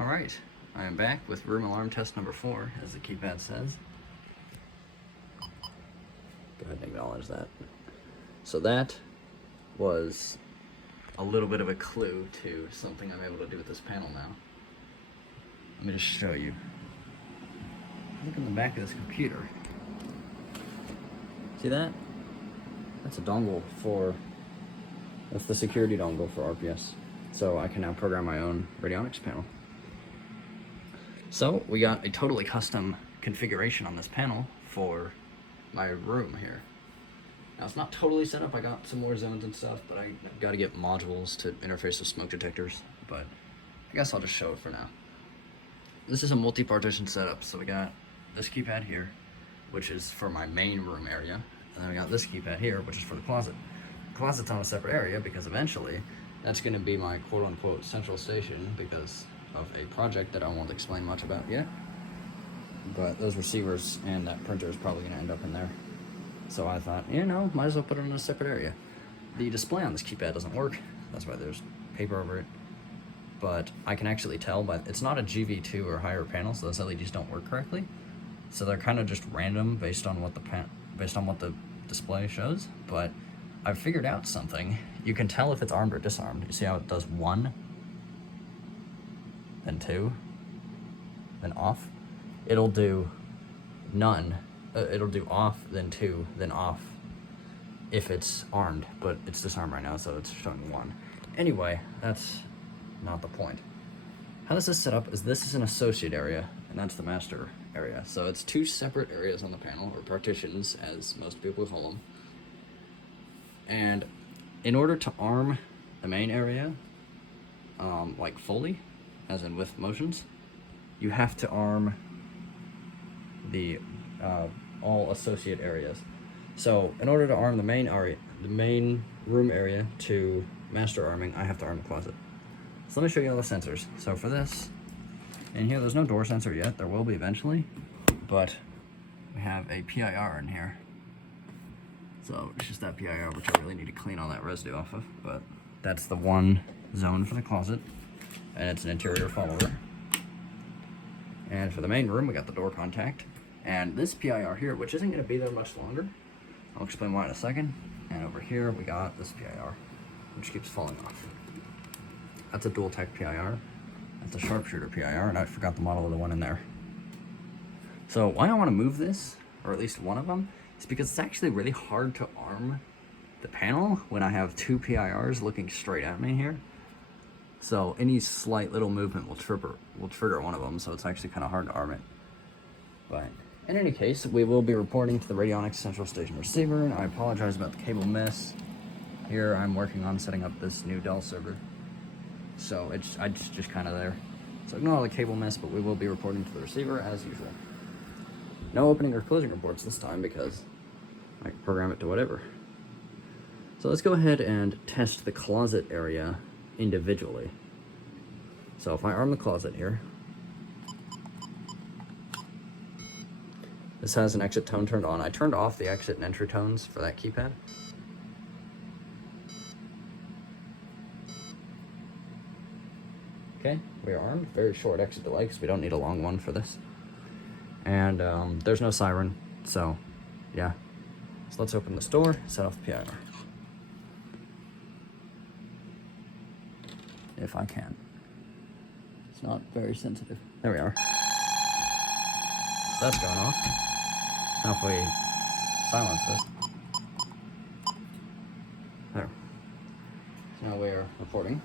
Alright, I am back with room alarm test number 4, as the keypad says. Go ahead and acknowledge that. So that was a little bit of a clue to something I'm able to do with this panel now. Let me just show you. Look in the back of this computer. See that? That's a dongle for, that's the security dongle for RPS. So I can now program my own Radionics panel. So we got a totally custom configuration on this panel for my room here. Now it's not totally set up, I got some more zones and stuff, but I got to get modules to interface with smoke detectors, but I guess I'll just show it for now. This is a multi-partition setup, so we got this keypad here, which is for my main room area, and then we got this keypad here, which is for the closet. The closet's on a separate area because eventually that's going to be my quote-unquote central station because of a project that I won't explain much about yet. But those receivers and that printer is probably going to end up in there. So I thought, you know, might as well put it in a separate area. The display on this keypad doesn't work. That's why there's paper over it. But I can actually tell by, it's not a GV2 or higher panel, so those LEDs don't work correctly. So they're kind of just random based on what the display shows. But I've figured out something. You can tell if it's armed or disarmed. You see how it does 1, then 2, then off? It'll do none. It'll do off, then 2, then off if it's armed, but it's disarmed right now, so it's showing 1. Anyway, that's not the point. How this is set up is this is an associate area, and that's the master area. So it's 2 separate areas on the panel, or partitions, as most people call them. And in order to arm the main area, like fully, as in with motions, you have to arm the all associate areas. So in order to arm the main room area to master arming, I have to arm the closet. So let me show you all the sensors. So for this, in here, there's no door sensor yet. There will be eventually, but we have a PIR in here. So it's just that PIR, which I really need to clean all that residue off of, but that's the one zone for the closet, and it's an interior follower. And for the main room, we got the door contact, and this PIR here, which isn't going to be there much longer. I'll explain why in a second. And over here, we got this PIR, which keeps falling off. That's a dual tech PIR. That's a sharpshooter PIR, and I forgot the model of the one in there. So why I want to move this, or at least one of them, is because it's actually really hard to arm the panel when I have 2 PIRs looking straight at me here. So any slight little movement will trigger one of them, so it's actually kind of hard to arm it. But in any case, we will be reporting to the Radionics Central Station receiver, and I apologize about the cable mess. Here I'm working on setting up this new Dell server, so it's just kind of there. So ignore all the cable mess, but we will be reporting to the receiver as usual. No opening or closing reports this time because I can program it to whatever. So let's go ahead and test the closet area individually. So if I arm the closet here, this has an exit tone turned on. I turned off the exit and entry tones for that keypad. Okay, we are armed. Very short exit delay because we don't need a long one for this. And there's no siren, so yeah. So let's open this door, set off the PIR. If I can. It's not very sensitive. There we are. So that's going off. Now if we silence this. There. So now we are reporting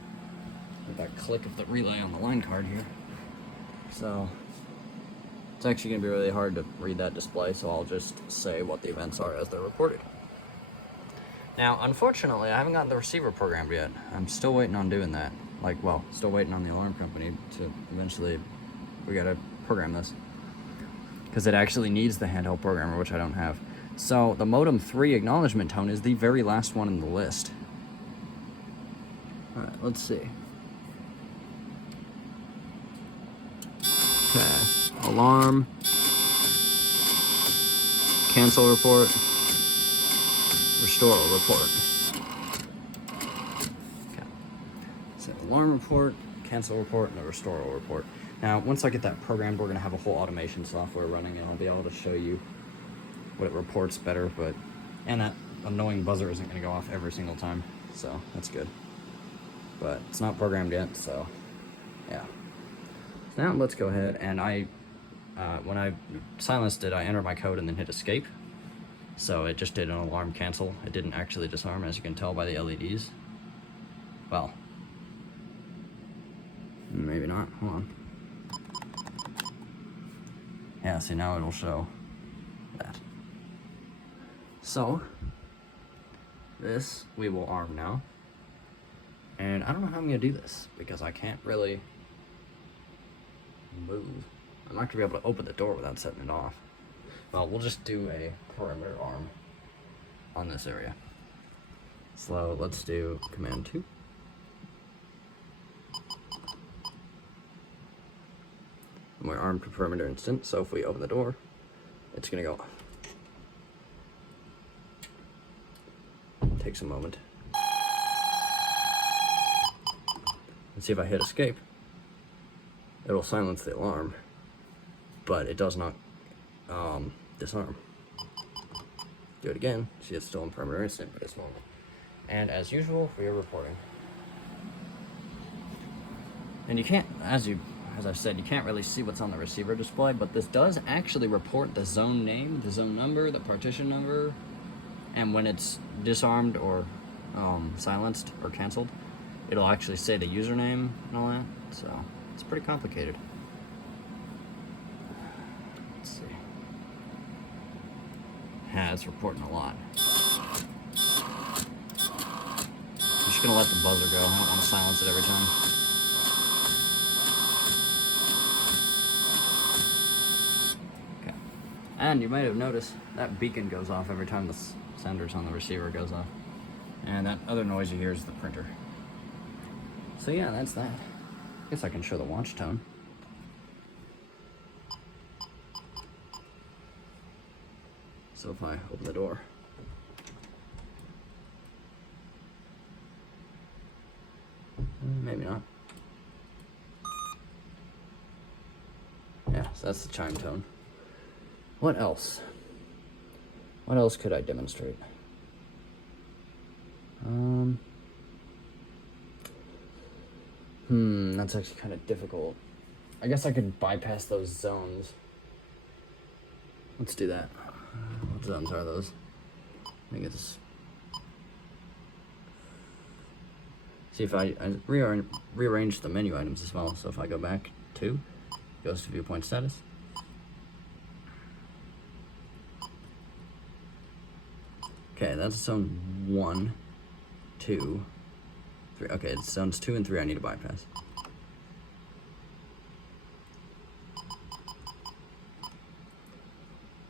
with that click of the relay on the line card here. So it's actually going to be really hard to read that display, so I'll just say what the events are as they're reported. Now, unfortunately, I haven't gotten the receiver programmed yet. I'm still waiting on doing that. Still waiting on the alarm company to eventually, we got to program this. Because it actually needs the handheld programmer, which I don't have. So the modem 3 acknowledgement tone is the very last one in the list. All right, let's see. Okay, alarm, cancel report, restore report. Okay, so alarm report, cancel report and a restore report. Now, once I get that programmed, we're going to have a whole automation software running, and I'll be able to show you what it reports better, and that annoying buzzer isn't going to go off every single time, so that's good. But it's not programmed yet, so yeah. So now let's go ahead, and when I silenced it, I entered my code and then hit escape. So it just did an alarm cancel. It didn't actually disarm, as you can tell by the LEDs. Well, maybe not. Hold on. Yeah, see, now it'll show that. So, this we will arm now. And I don't know how I'm going to do this, because I can't really move. I'm not going to be able to open the door without setting it off. Well, we'll just do a perimeter arm on this area. So let's do command 2. And we're armed to perimeter instant, so if we open the door, it's going to go off. It takes a moment. Let's see if I hit escape. It'll silence the alarm, but it does not disarm. Do it again. See, it's still in perimeter instant, but it's normal. And as usual, we are reporting. And you can't, as I said, you can't really see what's on the receiver display, but this does actually report the zone name, the zone number, the partition number, and when it's disarmed or silenced or canceled, it'll actually say the username and all that. So it's pretty complicated. Let's see. Yeah, it's reporting a lot. I'm just gonna let the buzzer go. I don't want to silence it every time. Okay. And you might have noticed that beacon goes off every time the senders on the receiver goes off. And that other noise you hear is the printer. So yeah, that's that. I guess I can show the watch tone. So if I open the door, maybe not. Yeah, so that's the chime tone. What else? What else could I demonstrate? That's actually kind of difficult. I guess I could bypass those zones. Let's do that. What zones are those? I think it's... See if I rearrange the menu items as well. So if I go back to, goes to viewpoint status. Okay, that's zone 1, 2, 3. Okay, it's zones 2 and 3 I need to bypass.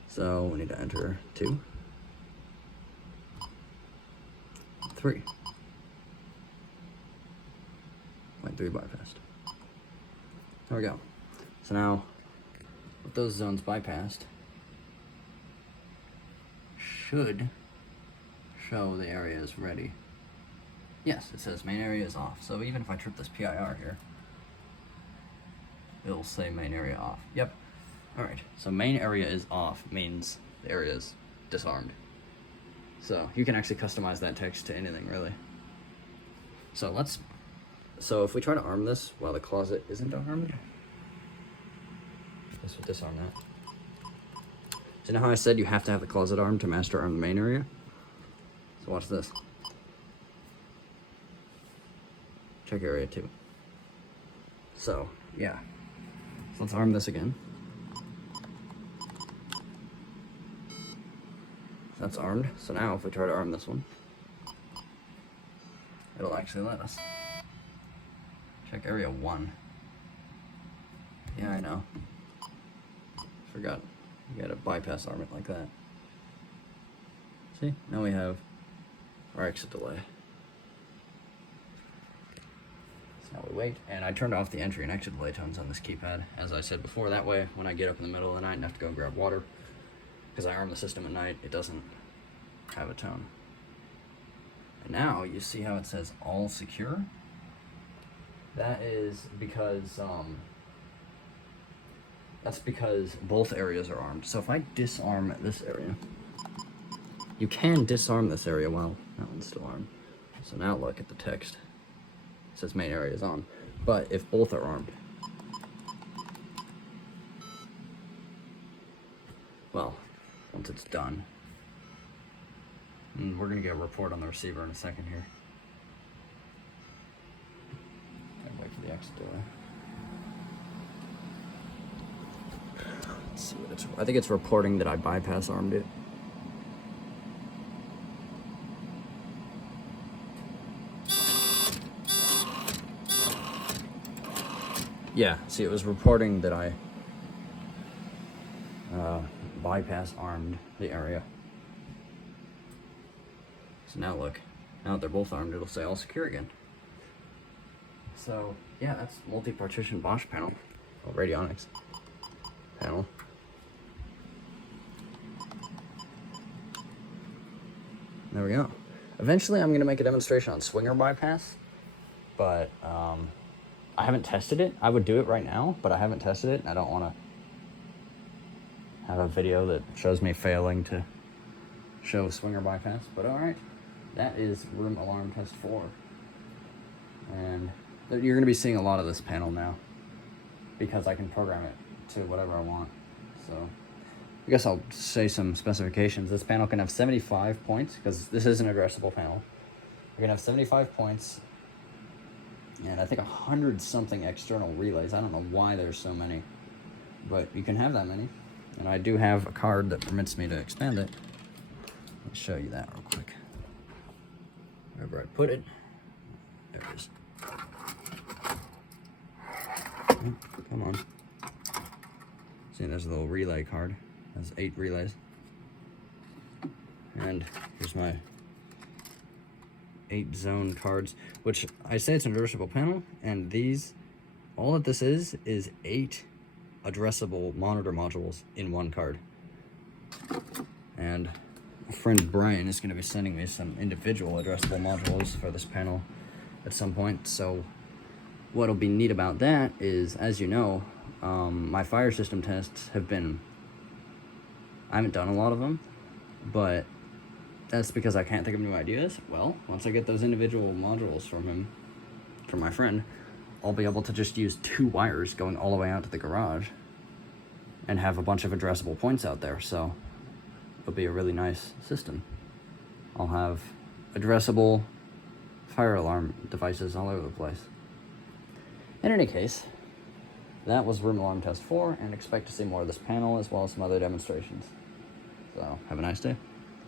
So we need to enter 2, 3. Point 3 bypassed. There we go. So now, with those zones bypassed, should show the area is ready. Yes, it says main area is off. So even if I trip this PIR here, it'll say main area off. Yep. Alright, so main area is off means the area is disarmed. So you can actually customize that text to anything, really. So if we try to arm this while the closet isn't armed, this will disarm that. So now how I said you have to have the closet armed to master arm the main area? So watch this. Check area 2. So, yeah. So let's arm this again. That's armed. So now if we try to arm this one, it'll actually let us. Check area 1. Yeah, I know. Forgot. You gotta bypass arm it like that. See? Now we have our exit delay. So now we wait, and I turned off the entry and exit delay tones on this keypad, as I said before. That way, when I get up in the middle of the night and have to go grab water, because I arm the system at night, it doesn't have a tone. And now you see how it says all secure? That is because, that's because both areas are armed. So if I disarm this area, you can disarm this area while that one's still armed. So now look at the text. It says main area is on. But if both are armed, well, once it's done, and we're gonna get a report on the receiver in a second here. Gotta wait for the exit delay. Let's see what it's. I think it's reporting that I bypass armed it. Yeah, see, it was reporting that I bypass armed the area. So now look, now that they're both armed, it'll say all secure again. So yeah, that's multi-partition Bosch panel, Radionics panel. There we go. Eventually I'm gonna make a demonstration on swinger bypass, but I haven't tested it. I would do it right now, but I haven't tested it, and I don't want to have a video that shows me failing to show swinger bypass. But all right, that is room alarm test 4. And you're going to be seeing a lot of this panel now because I can program it to whatever I want. So I guess I'll say some specifications. This panel can have 75 points because this is an addressable panel. We're going to have 75 points. And I think 100 something external relays. I don't know why there's so many, but you can have that many. And I do have a card that permits me to expand it. Let me show you that real quick. Wherever I put it, there it is. Oh, come on. See, there's a little relay card. That's 8 relays. And here's my 8 zone cards, which I say it's an addressable panel, and these, all that this is 8 addressable monitor modules in one card. And a friend Brian is going to be sending me some individual addressable modules for this panel at some point. So what'll be neat about that is, as you know, my fire system tests have been, I haven't done a lot of them, but that's because I can't think of new ideas. Well, once I get those individual modules from him, from my friend, I'll be able to just use 2 wires going all the way out to the garage and have a bunch of addressable points out there. So it'll be a really nice system. I'll have addressable fire alarm devices all over the place. In any case, that was room alarm test 4, and expect to see more of this panel as well as some other demonstrations. So have a nice day.